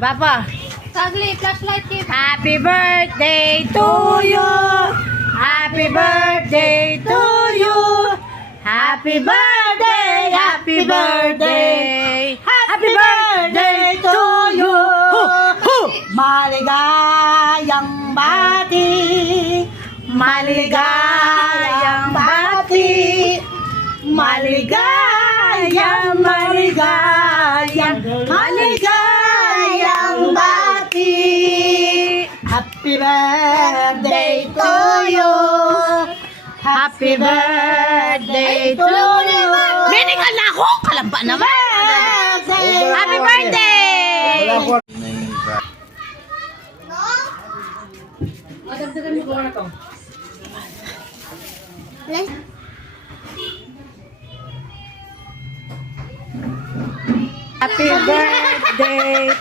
Papa. Sagli, flashlight kit. Happy birthday to you. Happy birthday to you. Happy birthday, happy birthday. Happy birthday to you. Maligayang bati. Maligayang bati. Maligayang, maligayang, maligayang bati. Happy birthday to you. Happy birthday to you. Binigyan na ako! Kalamba naman! Happy birthday! Madagdagan mo ko na to. Happy birthday